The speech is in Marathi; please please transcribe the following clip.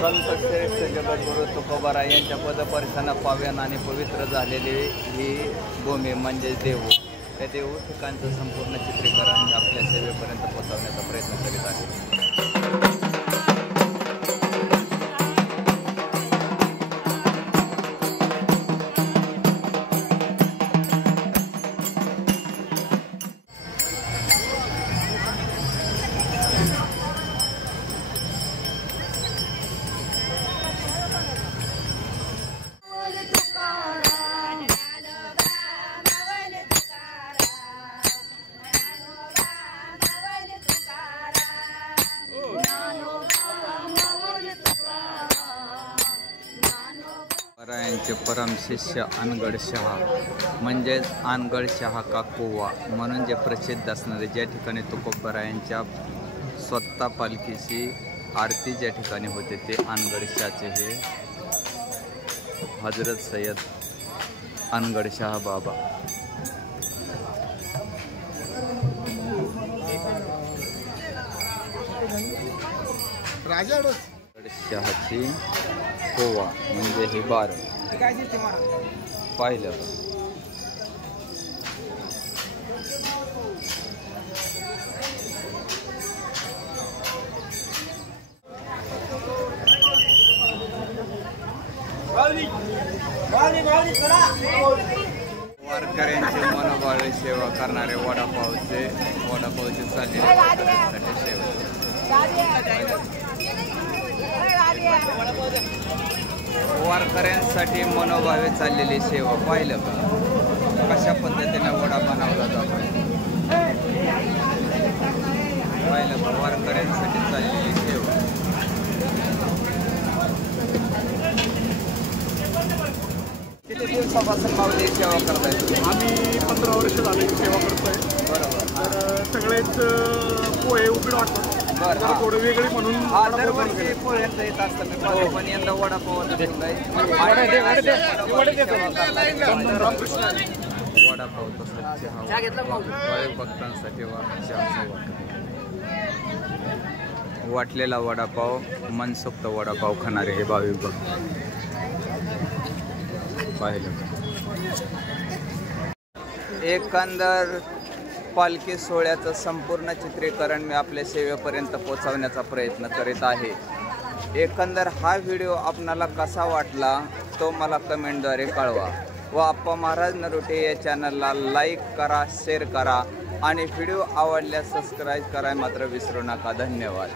संत श्रेष्ठ जगद्गुरू तुकोबाराय यांच्या पदपर्शना पावन आणि पवित्र झालेली ही भूमी म्हणजे देहू. त्या देहू ठिकाणचं संपूर्ण चित्रीकरण आपल्या सेवेपर्यंत पोहोचवण्याचा प्रयत्न करीत आहे. यांचे परम शिष्य अनगड शहा म्हणजेच अनगड शहा का कोवा म्हणून जे प्रसिद्ध असणारे, ज्या ठिकाणी तुकोबारायांच्या स्वतः पालखीची आरती ज्या ठिकाणी होते ते अनगड शहाचे हे हजरत सय्यद अनगड शहा बाबा. शहाची कोवा म्हणजे हे बार पाहिलं वारकऱ्यांचे मनोभावे सेवा करणारे वडापावचे चाललेले सेवा. वारकऱ्यांसाठी मनोभावे चाललेली सेवा पाहिलं का कशा पद्धतीने वडा बनवला जातो. पाहिलं का वारकऱ्यांसाठी चाललेली सेवा. किती दिवसापासून माऊली सेवा करताय? आम्ही 15 वर्ष झाली सेवा करतोय. बरोबर. तर सगळेच पोहे उपीट वाटतात. थोडं वेगळी म्हणून दरवर्षी पोह्यांचं येत असतं पण यंदा वडापाव तसंच भक्तांसाठी वाटलेला वडापाव मनसोक्त वडापाव खाणारे हे भाविक भक्त पाहिलं. एकंदर पालखी सोहळ्याचं संपूर्ण चित्रीकरण मी आपल्या सेवेपर्यंत पोहोचवण्याचा प्रयत्न करीत आहे. एकंदर हा व्हिडिओ आपणाला कसा वाटला तो मला कमेंटद्वारे कळवा व आप्पा महाराज नरोटे या चॅनलला लाईक करा, शेअर करा आणि व्हिडिओ आवडल्यास सबस्क्राईब करायला मात्र विसरू नका. धन्यवाद.